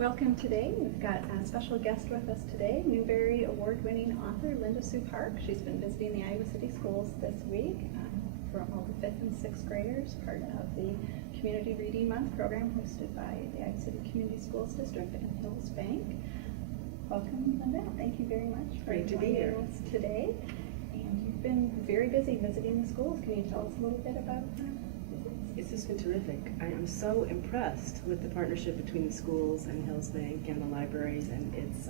Welcome today. We've got a special guest with us today, Newbery Award-winning author LindaSuePark. She's been visiting the Iowa City Schools this week for all the 5th and 6th graders, part of the Community Reading Month program hosted by the Iowa City Community Schools District and Hills Bank. Welcome, Linda. Thank you very much for joining us today. And you've been very busy visiting the schools. Can you tell us a little bit about that? It's just been terrific. I am so impressed with the partnership between the schools and Hills Bank and the libraries, and it's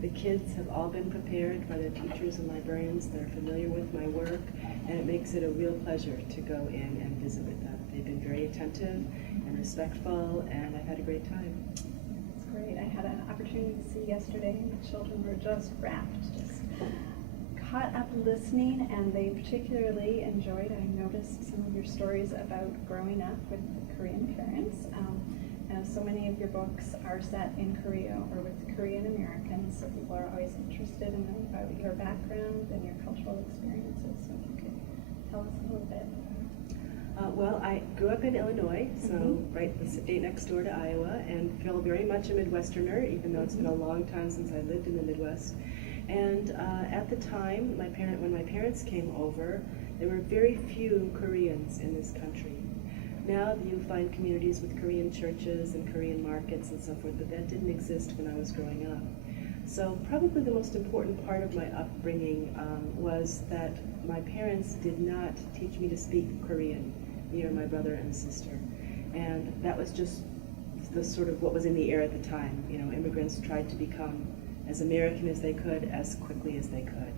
the kids have all been prepared by their teachers and librarians. They're familiar with my work, and it makes it a real pleasure to go in and visit with them. They've been very attentive and respectful, and I've had a great time. That's great. I had an opportunity to see yesterday, and the children were just rapt, just caught up listening, and they particularly enjoyed, I noticed some of your stories about growing up with Korean parents. So many of your books are set in Korea or with Korean Americans, so people are always interested in knowing about your background and your cultural experiences. So if you could tell us a little bit. Well, I grew up in Illinois, so right the state next door to Iowa, and feel very much a Midwesterner, even though it's been a long time since I lived in the Midwest. And at the time, when my parents came over, there were very few Koreans in this country. Now you find communities with Korean churches and Korean markets and so forth, but that didn't exist when I was growing up. So probably the most important part of my upbringing was that my parents did not teach me to speak Korean, me or my brother and sister. And that was just the sort of what was in the air at the time. You know, immigrants tried to become as American as they could, as quickly as they could.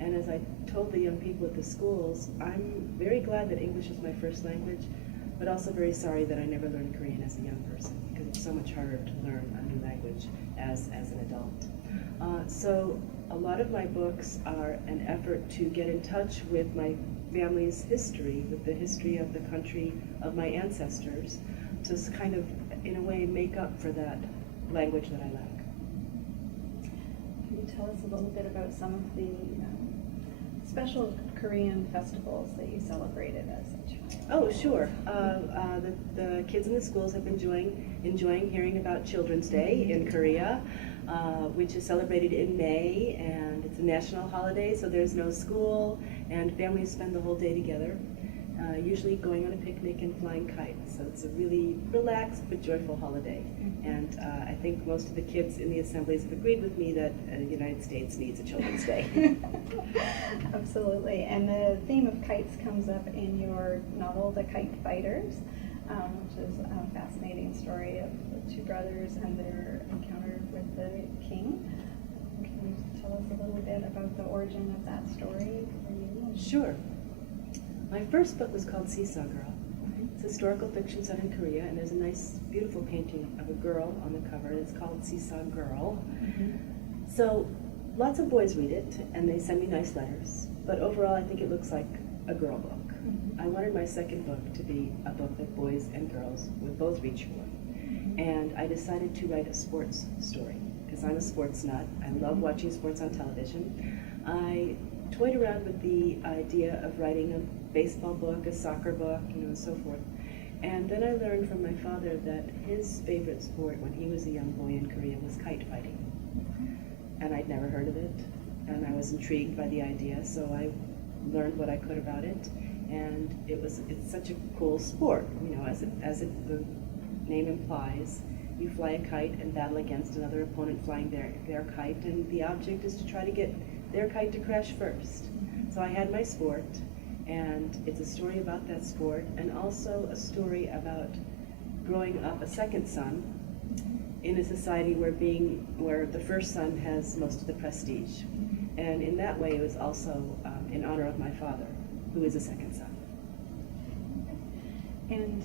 And as I told the young people at the schools, I'm very glad that English is my first language, but also very sorry that I never learned Korean as a young person, because it's so much harder to learn a new language as an adult. So a lot of my books are an effort to get in touch with my family's history, with the history of the country of my ancestors, to kind of, in a way, make up for that language that I lack. Can you tell us a little bit about some of the special Korean festivals that you celebrated as a child? Oh, sure. The kids in the schools have been enjoying hearing about Children's Day in Korea, which is celebrated in May, and it's a national holiday, so there's no school, and families spend the whole day together, usually going on a picnic and flying kites. So it's a really relaxed but joyful holiday. And I think most of the kids in the assemblies have agreed with me that the United States needs a Children's Day. Absolutely. And the theme of kites comes up in your novel, The Kite Fighters, which is a fascinating story of the two brothers and their encounter with the king. Can you tell us a little bit about the origin of that story for you? Sure. My first book was called Seesaw Girl. It's historical fiction set in Korea, and there's a nice, beautiful painting of a girl on the cover. It's called Seesaw Girl. So lots of boys read it, and they send me nice letters. But overall, I think it looks like a girl book. I wanted my second book to be a book that boys and girls would both reach for. And I decided to write a sports story, because I'm a sports nut. I love watching sports on television. I toyed around with the idea of writing a baseball book, a soccer book, and so forth. And then I learned from my father that his favorite sport when he was a young boy in Korea was kite fighting. And I'd never heard of it, and I was intrigued by the idea, so I learned what I could about it. And it's such a cool sport, as the name implies. You fly a kite and battle against another opponent flying their kite, and the object is to try to get their kite to crash first. So I had my sport, and it's a story about that sport, and also a story about growing up a second son in a society where the first son has most of the prestige. And in that way, it was also in honor of my father, who is a second son. And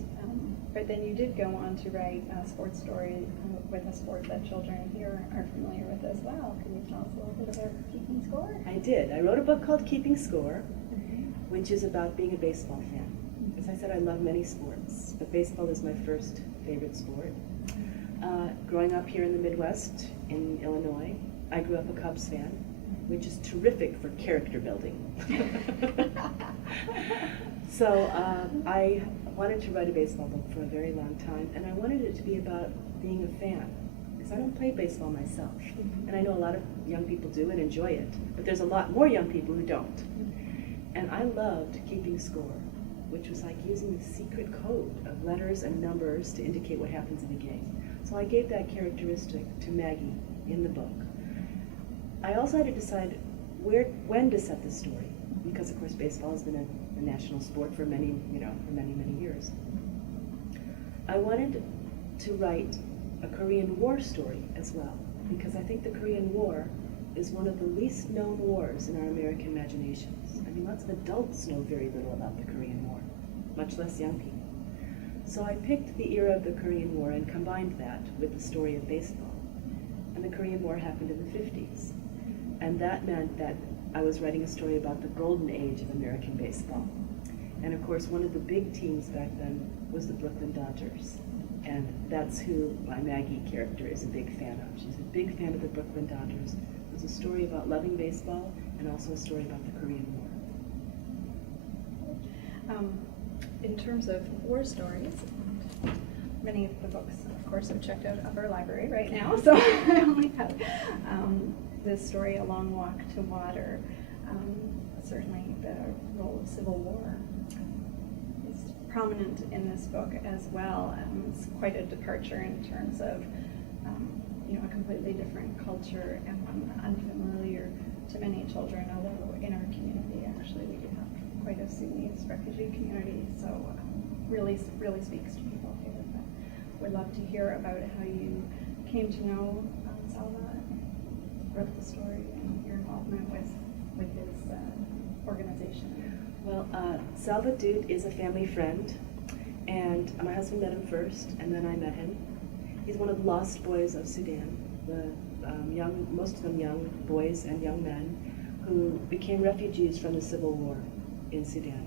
but then you did go on to write a sports story with a sport that children here are familiar with as well. Can you tell us a little bit about Keeping Score? I did. I wrote a book called Keeping Score, which is about being a baseball fan. As I said, I love many sports, but baseball is my first favorite sport. Growing up here in the Midwest, in Illinois, I grew up a Cubs fan, which is terrific for character building. So I wanted to write a baseball book for a very long time, and I wanted it to be about being a fan. I don't play baseball myself. And I know a lot of young people do and enjoy it, but there's a lot more young people who don't. And I loved keeping score, which was like using the secret code of letters and numbers to indicate what happens in a game. So I gave that characteristic to Maggie in the book. I also had to decide when to set the story, because of course baseball has been a national sport for many years. I wanted to write a Korean War story as well, because I think the Korean War is one of the least known wars in our American imaginations. I mean, lots of adults know very little about the Korean War, much less young people. So I picked the era of the Korean War and combined that with the story of baseball. And the Korean War happened in the 50s. And that meant that I was writing a story about the golden age of American baseball. And of course, one of the big teams back then was the Brooklyn Dodgers. And that's who my Maggie character is a big fan of. She's a big fan of the Brooklyn Dodgers. It was a story about loving baseball and also a story about the Korean War. In terms of war stories, many of the books, of course, are checked out of our library right now, so I only have this story, A Long Walk to Water. Certainly the role of Civil War is prominent in this book as well. It's quite a departure in terms of a completely different culture and one unfamiliar to many children, although in our community actually we do have quite a Sudanese refugee community, so really speaks to people here. But we'd love to hear about how you came to know Salva, wrote the story, and your involvement with his organization. Well, Salva Dude is a family friend, and my husband met him first, and then I met him. He's one of the lost boys of Sudan, most of them young boys and young men who became refugees from the Civil War in Sudan,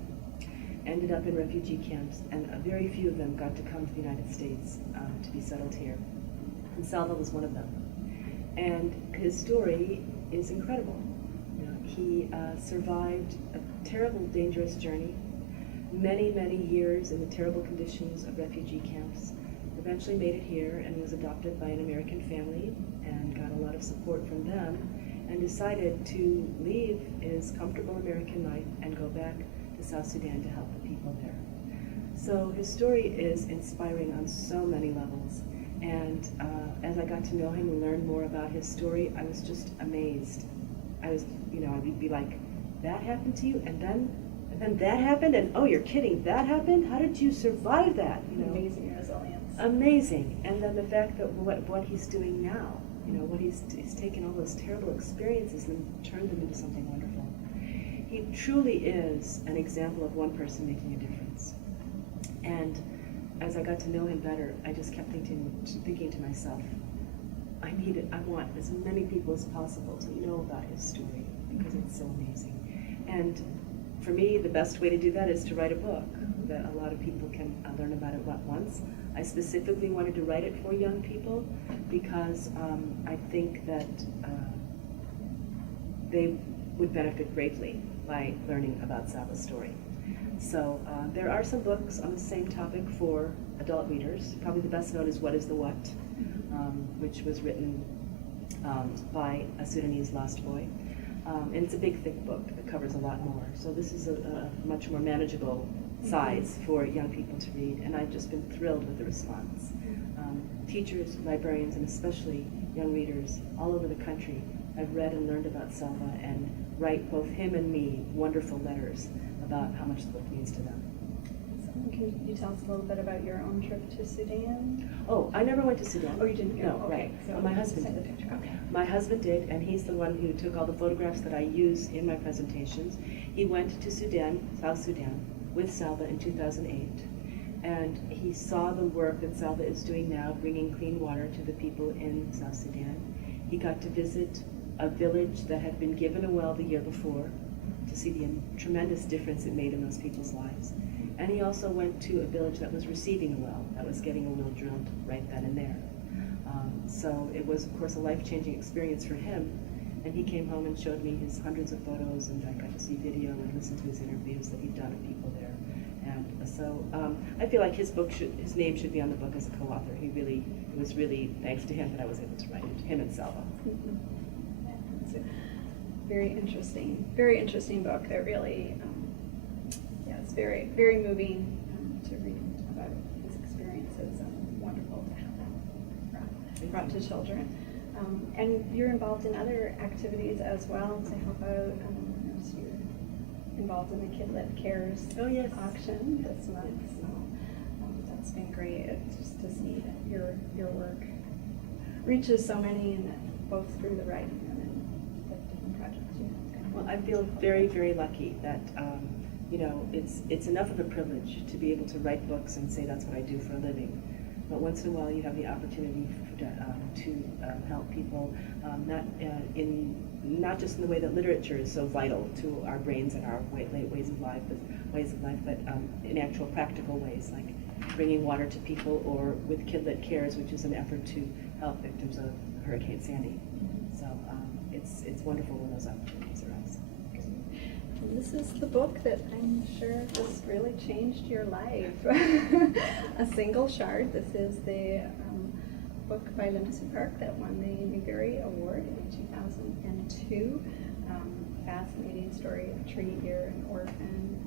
ended up in refugee camps, and very few of them got to come to the United States to be settled here. And Salva was one of them. And his story is incredible. He survived a terrible, dangerous journey, many, many years in the terrible conditions of refugee camps, eventually made it here and was adopted by an American family and got a lot of support from them, and decided to leave his comfortable American life and go back to South Sudan to help the people there. So his story is inspiring on so many levels, and as I got to know him and learn more about his story, I was just amazed. I would be like, that happened to you, and then that happened, and oh, you're kidding, that happened? How did you survive that? Amazing resilience. Amazing. And then the fact that what he's doing now, what he's taken all those terrible experiences and turned them into something wonderful. He truly is an example of one person making a difference. And as I got to know him better, I just kept thinking to myself, I want as many people as possible to know about his story, because it's so amazing. And for me, the best way to do that is to write a book that a lot of people can learn about it at once. I specifically wanted to write it for young people because I think that they would benefit greatly by learning about Salva's story. So there are some books on the same topic for adult readers. Probably the best known is What is the What, which was written by a Sudanese lost boy. And it's a big, thick book that covers a lot more. So this is a much more manageable size for young people to read, and I've just been thrilled with the response. Teachers, librarians, and especially young readers all over the country have read and learned about Salva and write both him and me wonderful letters about how much the book means to them. Can you tell us a little bit about your own trip to Sudan? Oh, I never went to Sudan. Oh, you didn't go? No, Okay. right. So My husband send did. the picture. Okay. My husband did, and he's the one who took all the photographs that I use in my presentations. He went to Sudan, South Sudan, with Salva in 2008, and he saw the work that Salva is doing now, bringing clean water to the people in South Sudan. He got to visit a village that had been given a well the year before to see the tremendous difference it made in those people's lives. And he also went to a village that was receiving a well, that was getting a well drilled right then and there. So it was, of course, a life-changing experience for him. And he came home and showed me his hundreds of photos, and I got to see video and listen to his interviews that he'd done of people there. And so I feel like his name should be on the book as a co-author. It was really thanks to him that I was able to write it, him and Selva. Mm-hmm. Yeah, it's a very interesting book that really, it's very, very moving to read about his experiences, and wonderful to have that brought to children. And you're involved in other activities as well to help out. So you're involved in the Kidlit Cares auction this month. So that's been great just to see that your work reaches so many, and both through the writing and then the different projects you have. Well, I feel very, very lucky that it's enough of a privilege to be able to write books and say that's what I do for a living. But once in a while, you have the opportunity to help people, not just in the way that literature is so vital to our brains and our ways of life, but in actual practical ways, like bringing water to people, or with Kidlit Cares, which is an effort to help victims of Hurricane Sandy. So it's wonderful when those opportunities arise. And this is the book that I'm sure just really changed your life. A Single Shard. This is the book by LindaSuePark that won the Newbery Award in 2002. Fascinating story of Tree Ear, an orphan,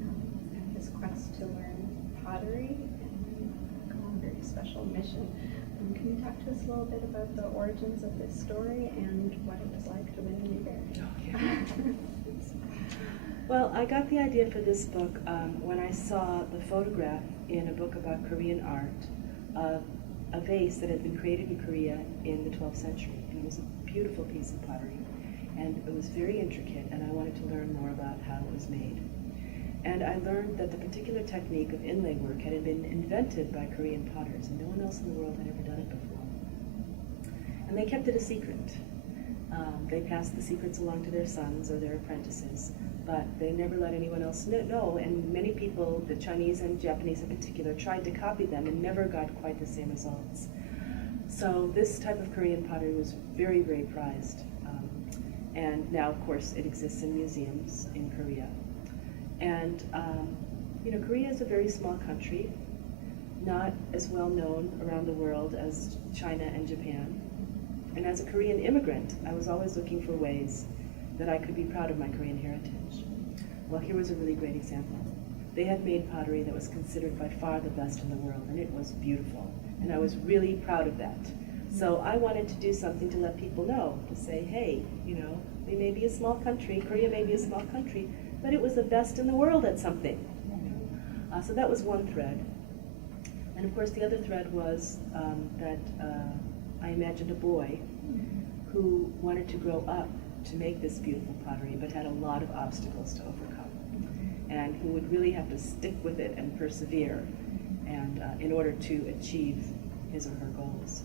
and his quest to learn pottery and go on a very special mission. Can you talk to us a little bit about the origins of this story and what it was like to win the Newbery? Well, I got the idea for this book when I saw the photograph in a book about Korean art of a vase that had been created in Korea in the 12th century. And it was a beautiful piece of pottery, and it was very intricate, and I wanted to learn more about how it was made. And I learned that the particular technique of inlay work had been invented by Korean potters, and no one else in the world had ever done it before. And they kept it a secret. They passed the secrets along to their sons or their apprentices, but they never let anyone else know, and many people, the Chinese and Japanese in particular, tried to copy them and never got quite the same results. So this type of Korean pottery was very, very prized. And now, of course, it exists in museums in Korea. And, Korea is a very small country, not as well known around the world as China and Japan. And as a Korean immigrant, I was always looking for ways that I could be proud of my Korean heritage. Well, here was a really great example. They had made pottery that was considered by far the best in the world, and it was beautiful. And I was really proud of that. So I wanted to do something to let people know, to say, hey, we may be a small country, Korea may be a small country, but it was the best in the world at something. So that was one thread. And of course the other thread was that I imagined a boy who wanted to grow up to make this beautiful pottery, but had a lot of obstacles to overcome, and who would really have to stick with it and persevere, and in order to achieve his or her goals.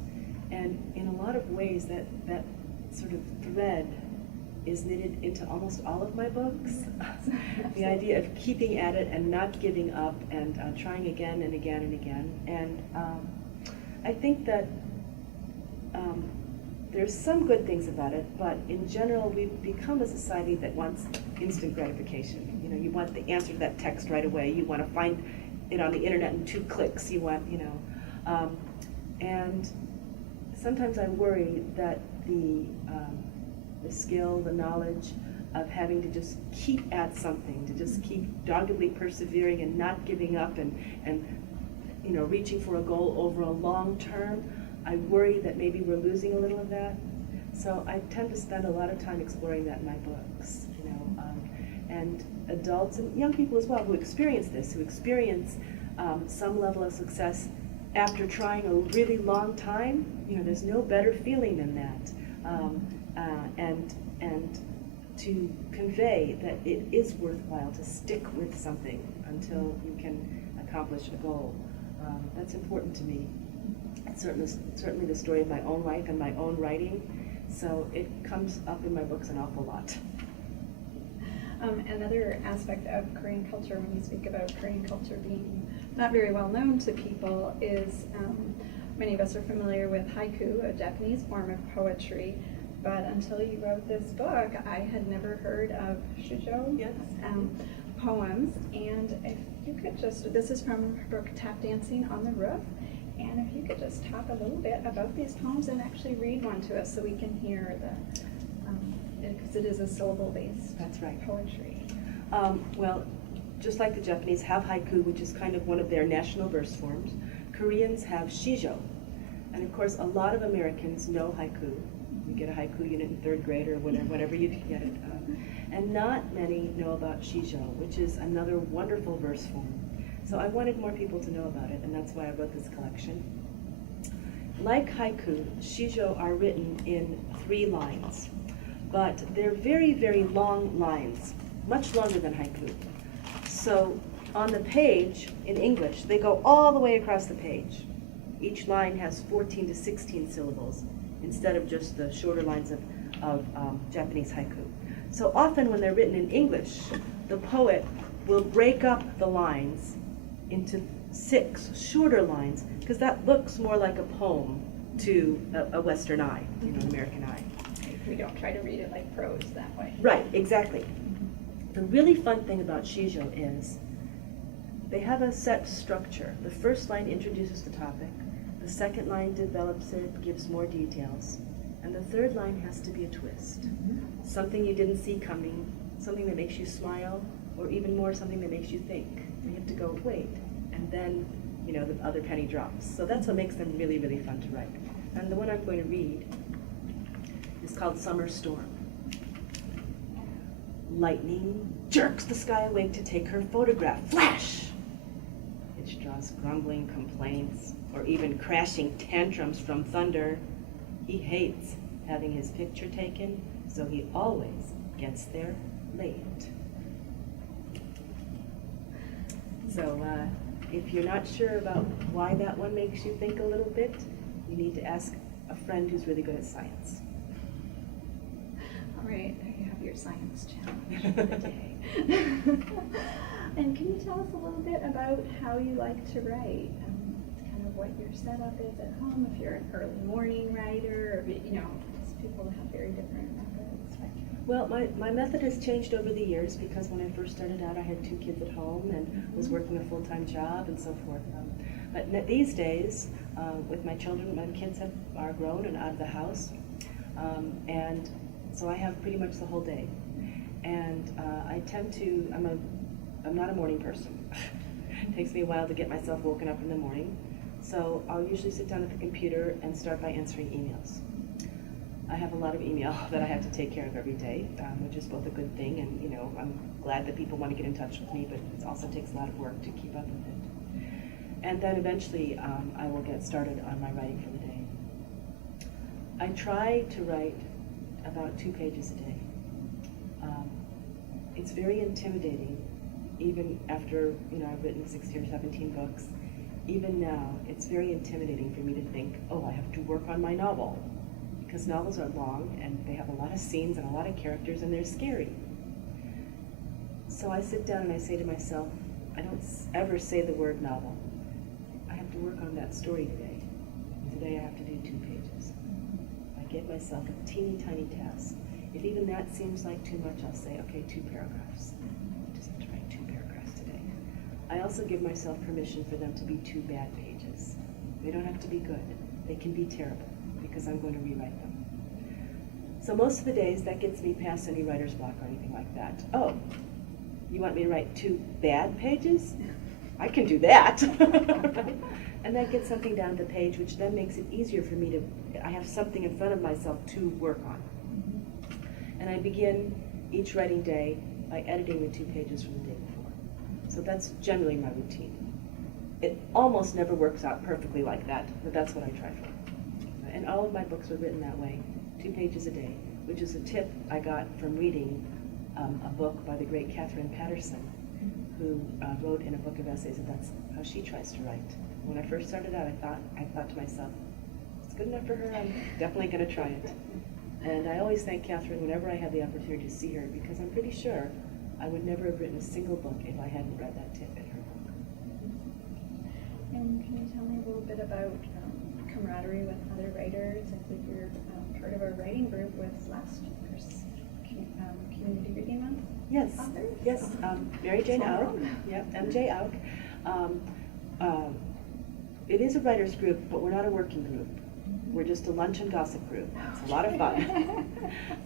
And in a lot of ways, that sort of thread is knitted into almost all of my books. The idea of keeping at it and not giving up, and trying again and again and again. And I think that there's some good things about it, but in general, we've become a society that wants instant gratification. You want the answer to that text right away. You want to find it on the internet in 2 clicks. You want, and sometimes I worry that the skill, the knowledge of having to just keep at something, to just keep doggedly persevering and not giving up, and reaching for a goal over a long term, I worry that maybe we're losing a little of that. So I tend to spend a lot of time exploring that in my books, and adults and young people as well who experience this, who experience some level of success after trying a really long time. There's no better feeling than that. And to convey that it is worthwhile to stick with something until you can accomplish a goal. That's important to me. It's certainly the story of my own life and my own writing, so it comes up in my books an awful lot. Another aspect of Korean culture, when you speak about Korean culture being not very well known to people, is many of us are familiar with haiku, a Japanese form of poetry, but until you wrote this book, I had never heard of Shujo Yes. poems. And if you could just, this is from her book Tap Dancing on the Roof, and if you could just talk a little bit about these poems and actually read one to us so we can hear the, because it is a syllable-based That's right. poetry. Well, just like the Japanese have haiku, which is kind of one of their national verse forms, Koreans have shijo. And of course, a lot of Americans know haiku. You get a haiku unit in third grade or whatever you can get it. And not many know about shijo, which is another wonderful verse form. So I wanted more people to know about it, and that's why I wrote this collection. Like haiku, shijo are written in 3 lines, but they're very, very long lines, much longer than haiku. So on the page, in English, they go all the way across the page. Each line has 14 to 16 syllables, instead of just the shorter lines of Japanese haiku. So often when they're written in English, the poet will break up the lines into 6 shorter lines, because that looks more like a poem to a Western eye, an American eye. We don't try to read it like prose that way. Right, exactly. The really fun thing about shijo is they have a set structure. The first line introduces the topic, the second line develops it, gives more details, and the third line has to be a twist. Something you didn't see coming, something that makes you smile, or even more, something that makes you think. You have to go, wait, and then, the other penny drops. So that's what makes them really, really fun to write. And the one I'm going to read is called Summer Storm. Lightning jerks the sky awake to take her photograph. Flash! Which draws grumbling complaints, or even crashing tantrums from thunder. He hates having his picture taken, so he always gets there late. So if you're not sure about why that one makes you think a little bit, you need to ask a friend who's really good at science. All right, there you have your science challenge for the day. And can you tell us a little bit about how you like to write? Kind of what your setup is at home, if you're an early morning writer, or, just people have very different methods. Well, my method has changed over the years, because when I first started out, I had 2 kids at home and was working a full-time job and so forth. But these days, with my children, my kids are grown and out of the house, and so I have pretty much the whole day. And I tend to, I'm not a morning person. It takes me a while to get myself woken up in the morning. So I'll usually sit down at the computer and start by answering emails. I have a lot of email that I have to take care of every day, which is both a good thing, and I'm glad that people want to get in touch with me, but it also takes a lot of work to keep up with it. And then eventually I will get started on my writing for the day. I try to write about 2 pages a day. It's very intimidating, even after I've written 16 or 17 books. Even now, it's very intimidating for me to think, oh, I have to work on my novel. Because novels are long, and they have a lot of scenes and a lot of characters, and they're scary. So I sit down and I say to myself, I don't ever say the word novel. I have to work on that story today. And today I have to do 2 pages. I give myself a teeny tiny task. If even that seems like too much, I'll say, okay, 2 paragraphs. I just have to write 2 paragraphs today. I also give myself permission for them to be 2 bad pages. They don't have to be good. They can be terrible, because I'm going to rewrite them. So most of the days, that gets me past any writer's block or anything like that. Oh, you want me to write 2 bad pages? I can do that. And that gets something down the page, which then makes it easier for me I have something in front of myself to work on. And I begin each writing day by editing the 2 pages from the day before. So that's generally my routine. It almost never works out perfectly like that, but that's what I try for. And all of my books are written that way, 2 pages a day, which is a tip I got from reading a book by the great Catherine Patterson, who wrote in a book of essays that that's how she tries to write. When I first started out, I thought to myself, it's good enough for her, I'm definitely going to try it. And I always thank Catherine whenever I have the opportunity to see her, because I'm pretty sure I would never have written a single book if I hadn't read that tip in her book. And can you tell me a little bit about camaraderie with other writers, and with your part of our writing group with last year's Community Reading Month Yes, authors. yes, Mary Jane Small Auk, world. yep, MJ Auk. It is a writer's group, but we're not a working group. We're just a lunch and gossip group. It's a lot of fun.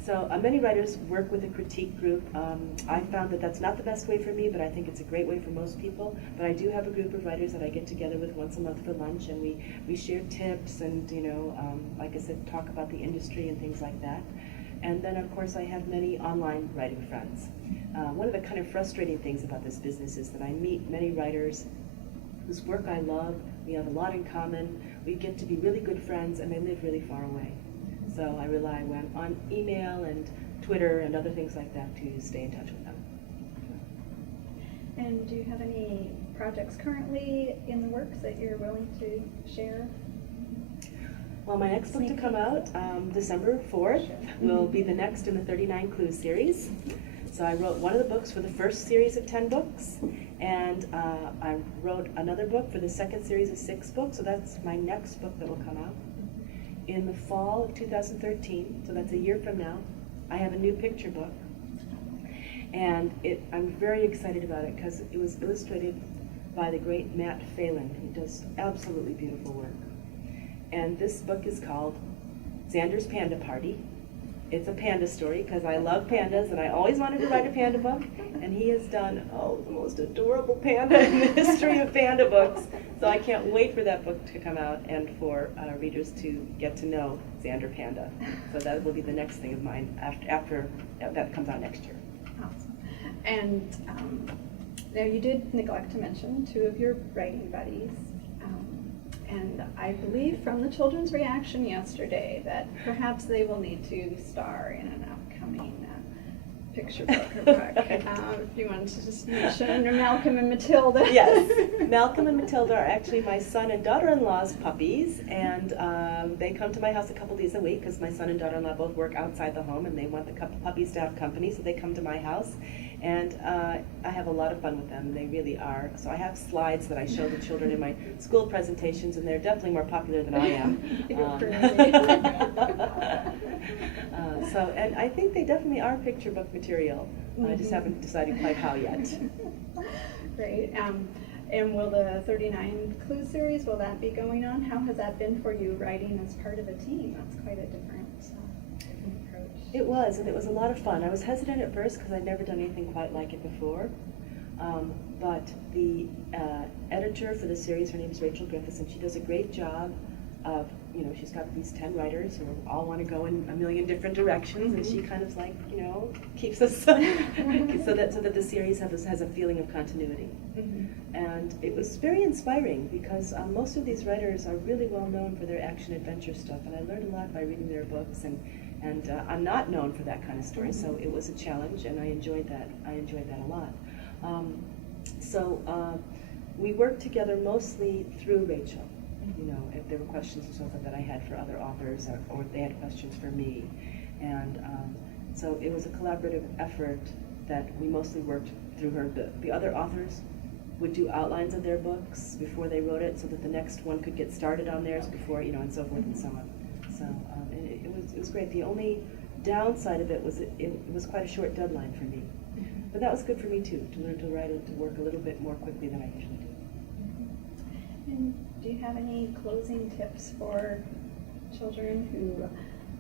So many writers work with a critique group. I found that that's not the best way for me, but I think it's a great way for most people. But I do have a group of writers that I get together with once a month for lunch, and we share tips and, like I said, talk about the industry and things like that. And then, of course, I have many online writing friends. One of the kind of frustrating things about this business is that I meet many writers whose work I love. We have a lot in common. We get to be really good friends, and they live really far away. So I rely on email and Twitter and other things like that to stay in touch with them. And do you have any projects currently in the works that you're willing to share? Well, my next book to come out, December 4th, will be the next in the 39 Clues series. So I wrote one of the books for the first series of 10 books, and I wrote another book for the second series of 6 books, so that's my next book that will come out. In the fall of 2013, so that's a year from now, I have a new picture book, and I'm very excited about it because it was illustrated by the great Matt Phelan, who does absolutely beautiful work. And this book is called Xander's Panda Party. It's a panda story because I love pandas and I always wanted to write a panda book, and he has done, the most adorable panda in the history of panda books. So I can't wait for that book to come out and for readers to get to know Xander Panda. So that will be the next thing of mine after that comes out next year. Awesome. And now you did neglect to mention 2 of your writing buddies. And I believe from the children's reaction yesterday that perhaps they will need to star in an upcoming picture book or book. If you want to just mention Malcolm and Matilda. Yes, Malcolm and Matilda are actually my son and daughter-in-law's puppies, and they come to my house a couple days a week because my son and daughter-in-law both work outside the home, and they want the puppies to have company, so they come to my house. And I have a lot of fun with them. They really are. So I have slides that I show the children in my school presentations, and they're definitely more popular than I am. And I think they definitely are picture book material. I just haven't decided quite how yet. Great. And will the 39 Clue series, will that be going on? How has that been for you, writing as part of a team? That's quite a different approach. It was, and it was a lot of fun. I was hesitant at first because I'd never done anything quite like it before. But the editor for the series, her name is Rachel Griffiths, and she does a great job of, she's got these 10 writers who all want to go in a million different directions, and she kind of like, keeps us so that the series has a feeling of continuity. And it was very inspiring because most of these writers are really well known for their action adventure stuff, and I learned a lot by reading their books, and I'm not known for that kind of story, so it was a challenge, and I enjoyed that a lot. We worked together mostly through Rachel. If there were questions and so forth that I had for other authors, or if they had questions for me. And so it was a collaborative effort that we mostly worked through her. The other authors would do outlines of their books before they wrote it so that the next one could get started on theirs before, and so forth and so on. So it was great. The only downside of it was it was quite a short deadline for me. But that was good for me too, to learn to write and to work a little bit more quickly than I usually do. And do you have any closing tips for children who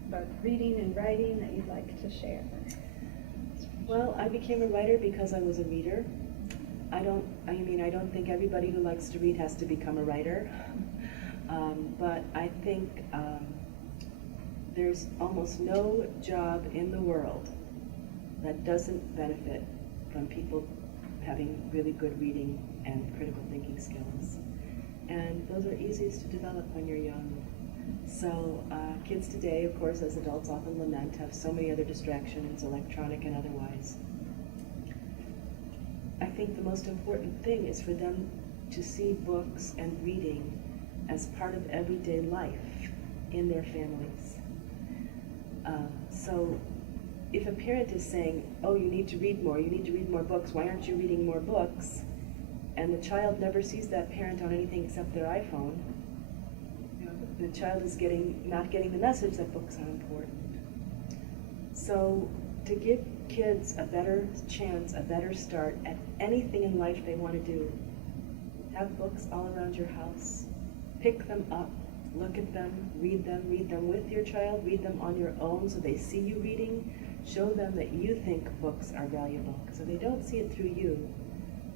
about reading and writing that you'd like to share? Well, I became a writer because I was a reader. I don't think everybody who likes to read has to become a writer. But I think there's almost no job in the world that doesn't benefit from people having really good reading and critical thinking skills. And those are easiest to develop when you're young. So kids today, of course, as adults often lament, have so many other distractions, electronic and otherwise. I think the most important thing is for them to see books and reading as part of everyday life in their families. So if a parent is saying, oh, you need to read more books, why aren't you reading more books? And the child never sees that parent on anything except their iPhone, the child is not getting the message that books are important. So to give kids a better chance, a better start at anything in life they want to do, have books all around your house. Pick them up, look at them, read them with your child, read them on your own so they see you reading. Show them that you think books are valuable. So they don't see it through you,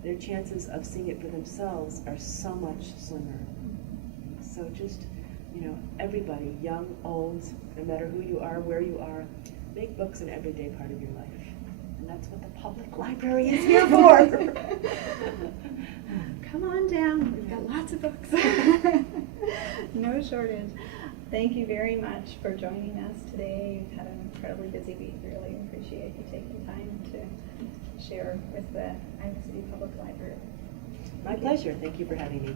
their chances of seeing it for themselves are so much slimmer. So just, everybody, young, old, no matter who you are, where you are, make books an everyday part of your life. And that's what the public library is here for. Come on down, we've got lots of books. No shortage. Thank you very much for joining us today. You've had an incredibly busy week. Really appreciate you taking time to share with the Iowa City Public Library. My pleasure. Thank you for having me.